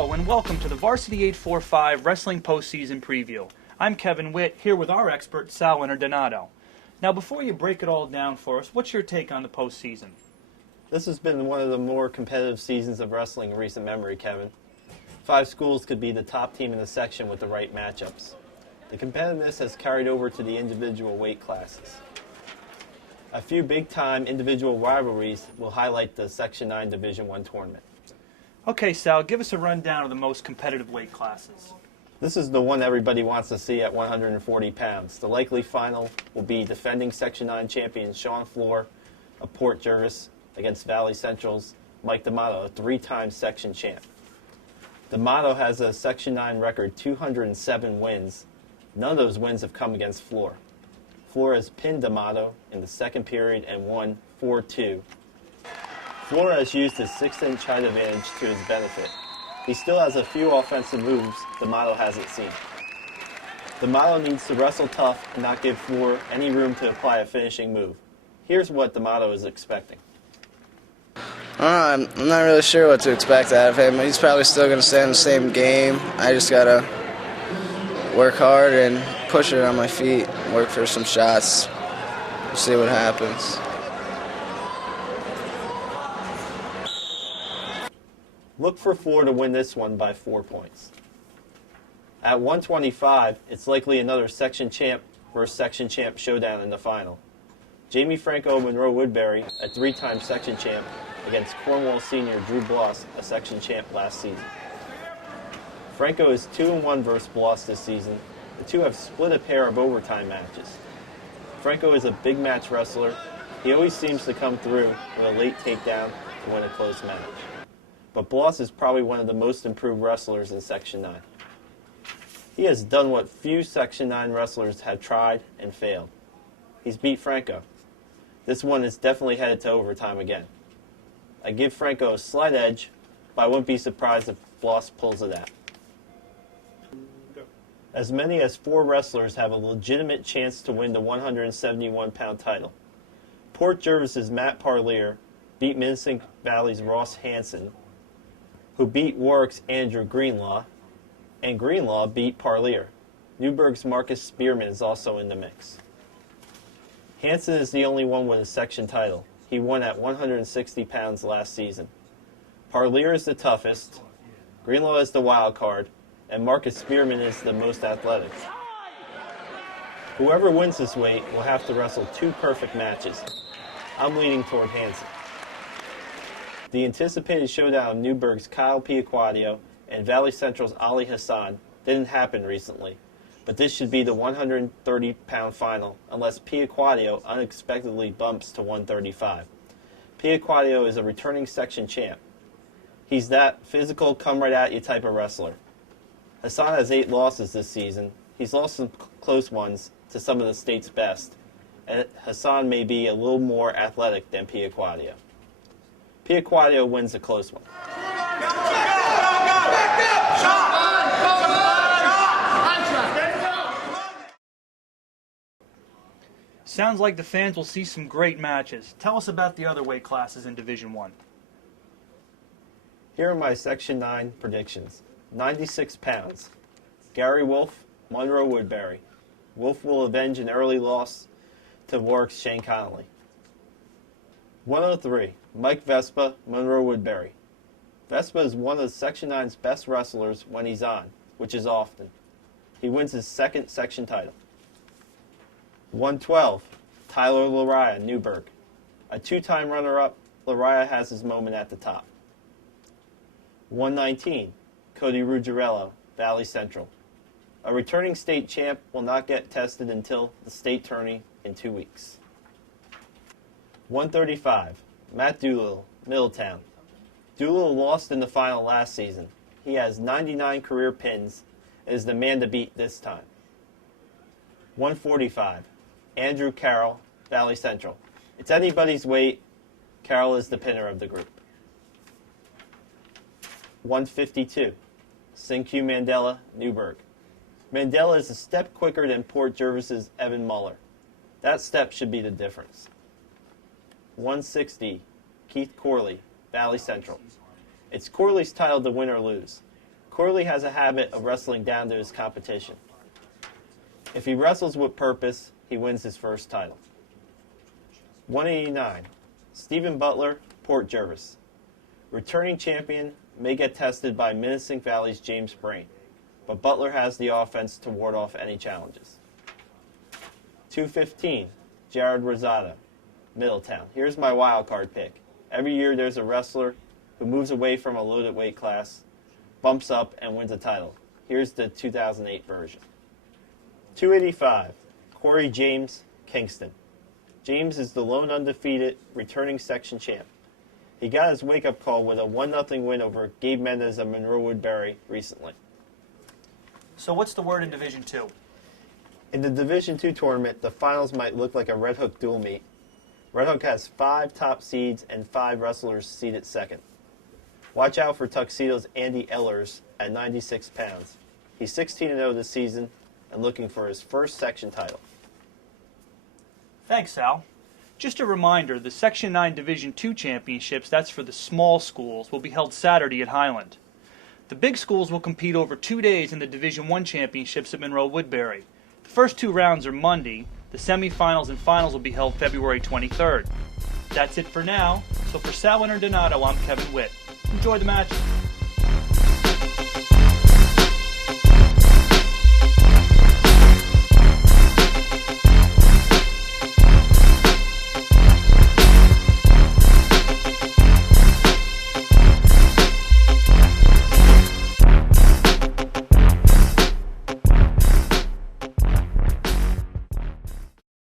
Hello and welcome to the Varsity 845 Wrestling Postseason Preview. I'm Kevin Witt, here with our expert Sal Donato. Now before you break it all down for us, what's your take on the postseason? This has been one of the more competitive seasons of wrestling in recent memory, Kevin. 5 schools could be the top team in the section with the right matchups. The competitiveness has carried over to the individual weight classes. A few big-time individual rivalries will highlight the Section 9 Division I tournament. Okay, Sal, give us a rundown of the most competitive weight classes. This is the one everybody wants to see at 140 pounds. The likely final will be defending Section 9 champion Sean Floor of Port Jervis against Valley Central's Mike D'Amato, a 3-time section champ. D'Amato has a Section 9 record 207 wins. None of those wins have come against Floor. Floor has pinned D'Amato in the second period and won 4-2. Floor has used his 6-inch height advantage to his benefit. He still has a few offensive moves D'Amato hasn't seen. D'Amato needs to wrestle tough and not give Floor any room to apply a finishing move. Here's what D'Amato is expecting. I'm not really sure what to expect out of him. He's probably still going to stay in the same game. I just got to work hard and push it on my feet, work for some shots, see what happens. Look for Floor to win this one by 4 points. At 125, it's likely another section champ versus section champ showdown in the final. Jamie Franco Monroe Woodbury, a 3-time section champ, against Cornwall senior Drew Bloss, a section champ last season. Franco is 2-1 versus Bloss this season. The two have split a pair of overtime matches. Franco is a big match wrestler. He always seems to come through with a late takedown to win a close match. But Bloss is probably one of the most improved wrestlers in Section 9. He has done what few Section 9 wrestlers have tried and failed. He's beat Franco. This one is definitely headed to overtime again. I give Franco a slight edge, but I wouldn't be surprised if Bloss pulls it out. As many as 4 wrestlers have a legitimate chance to win the 171-pound title. Port Jervis's Matt Parlier beat Minisink Valley's Ross Hansen, who beat Warwick's Andrew Greenlaw, and Greenlaw beat Parlier. Newburgh's Marcus Spearman is also in the mix. Hansen is the only one with a section title. He won at 160 pounds last season. Parlier is the toughest, Greenlaw is the wild card, and Marcus Spearman is the most athletic. Whoever wins this weight will have to wrestle 2 perfect matches. I'm leaning toward Hansen. The anticipated showdown of Newburgh's Kyle Piaquadio and Valley Central's Ali Hassan didn't happen recently, but this should be the 130-pound final unless Piaquadio unexpectedly bumps to 135. Piaquadio is a returning section champ. He's that physical, come-right-at-you type of wrestler. Hassan has 8 losses this season. He's lost some close ones to some of the state's best, and Hassan may be a little more athletic than Piaquadio. Piaquadio wins a close one. Sounds like the fans will see some great matches. Tell us about the other weight classes in Division I. Here are my Section 9 predictions. 96 pounds. Gary Wolf, Monroe Woodbury. Wolf will avenge an early loss to Warwick's Shane Connolly. 103, Mike Vespa, Monroe Woodbury. Vespa is one of Section 9's best wrestlers when he's on, which is often. He wins his 2nd section title. 112, Tyler Lariah, Newburgh. A 2-time runner-up, Lariah has his moment at the top. 119, Cody Ruggiero, Valley Central. A returning state champ will not get tested until the state tourney in 2 weeks. 135, Matt Doolittle, Middletown. Doolittle lost in the final last season. He has 99 career pins and is the man to beat this time. 145, Andrew Carroll, Valley Central. It's anybody's weight. Carroll is the pinner of the group. 152, Q Mandela, Newburgh. Mandela is a step quicker than Port Jervis's Evan Muller. That step should be the difference. 160, Keith Corley, Valley Central. It's Corley's title to win or lose. Corley has a habit of wrestling down to his competition. If he wrestles with purpose, he wins his first title. 189. Stephen Butler, Port Jervis. Returning champion may get tested by Menacing Valley's James Brain, but Butler has the offense to ward off any challenges. 215. Jared Rosado, Middletown. Here's my wild card pick. Every year there's a wrestler who moves away from a loaded weight class, bumps up, and wins a title. Here's the 2008 version. 285. Corey James, Kingston. James is the lone undefeated returning section champ. He got his wake-up call with a 1-0 win over Gabe Mendez of Monroe Woodbury recently. So what's the word in Division 2? In the Division II tournament, the finals might look like a Red Hook dual meet. Red Hook has 5 top seeds and 5 wrestlers seeded second. Watch out for Tuxedo's Andy Ellers at 96 pounds. He's 16-0 this season and looking for his first section title. Thanks, Sal. Just a reminder, the Section 9 Division II championships, that's for the small schools, will be held Saturday at Highland. The big schools will compete over 2 days in the Division I championships at Monroe Woodbury. The first 2 rounds are Monday. The semifinals and finals will be held February 23rd. That's it for now. So for Sal Donato, I'm Kevin Witt. Enjoy the matches.